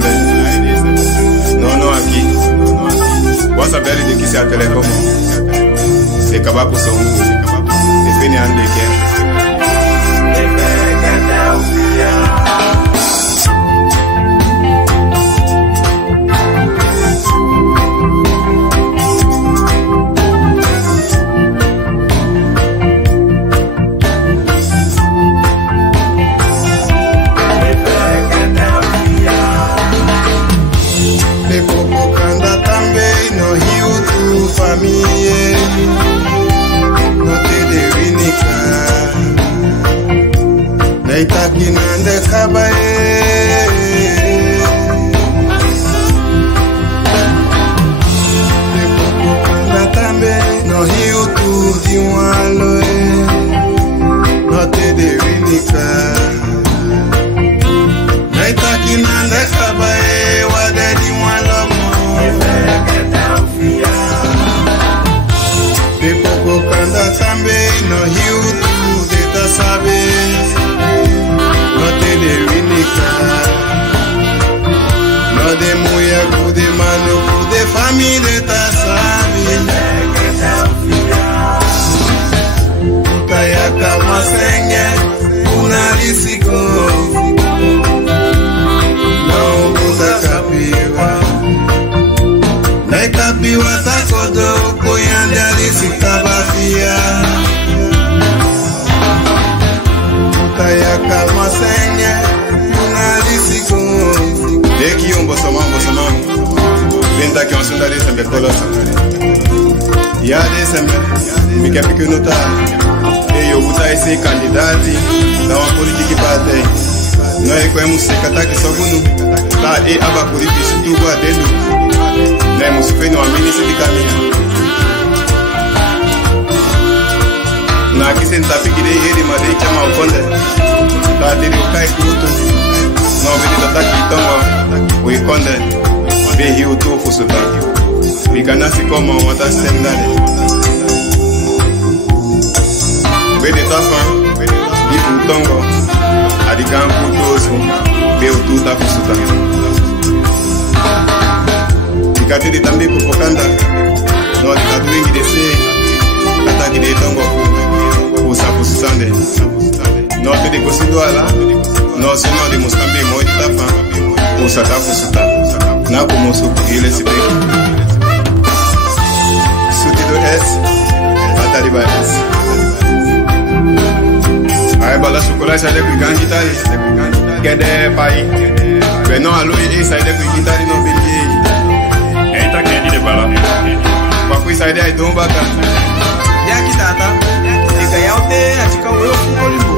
sembe. Non aqui. Wasa beli de qui c'est à télécom. C'est Kabako son. C'est Béni Andeke. Itakinande kabaye Natambe no hiu tu diwaloe No te devinika Itakinande kabaye wade diwalomo Pepoko kanda tambe no hiu tu deta sabe No te de vinica No de muya kude mano kude famille ta sabi Utaya kama senge una risiko No kuda kapiwa Na kapiwa takodo kuyanda risikabatia Utaya kama senge una risiko Deki yon bosamam Benta ki ansun da de sembe kolosa Ya de sembe Mi kepi ke nota E yo buta ese kandidati Da wan politiki bate No e kwe musi kataki sogunu Ta e aba kuripi sutu gwa delu Na e musi fe no amini se di kamia Na kisen tapi kide eri ma de chama ukonde Ta diri ukai kurutu No vidi tataki tongo Ui konde Be hiu tu fusuta Mikanasi koma wata sendale Bede tafa Ifu tongo Adikan kutosu Be utu ta fusuta Dikati di tambi kupokanda No dikatu ingi dese Kataki de tongo Usa fususande No te di kosido ala No seno di muskambi mo itafa Usa ta fusuta Na kumosu ile sibeki Sutido S Atariba S Ay bala sukola sa de kuikan gitari Kede pai Beno aloi e sa de kuigitari no bilgi Eita kedi de bala Bakui sa de ay dombaka Ya kitata Ika yaute achika uyo kukolimbo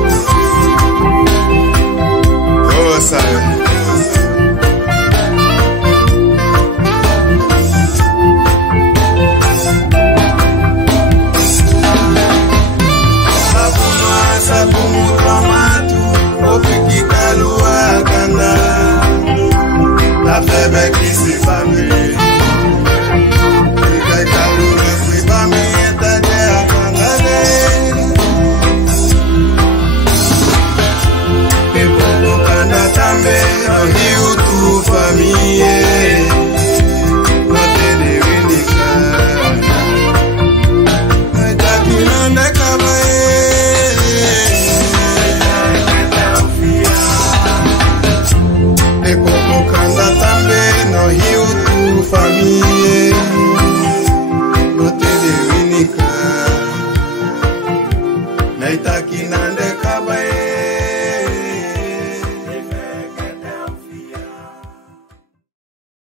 Oh sabe Sabumu tomatu Opiki kalua kanda La febe kisi fami Ika kalua kwi fami Eta de akangade Pepo kanda tambe Ohiu tu famiye No te de vinika Eta kinande kabaye Kanda tambe no hiu tu famille No te de vinica Naitaki na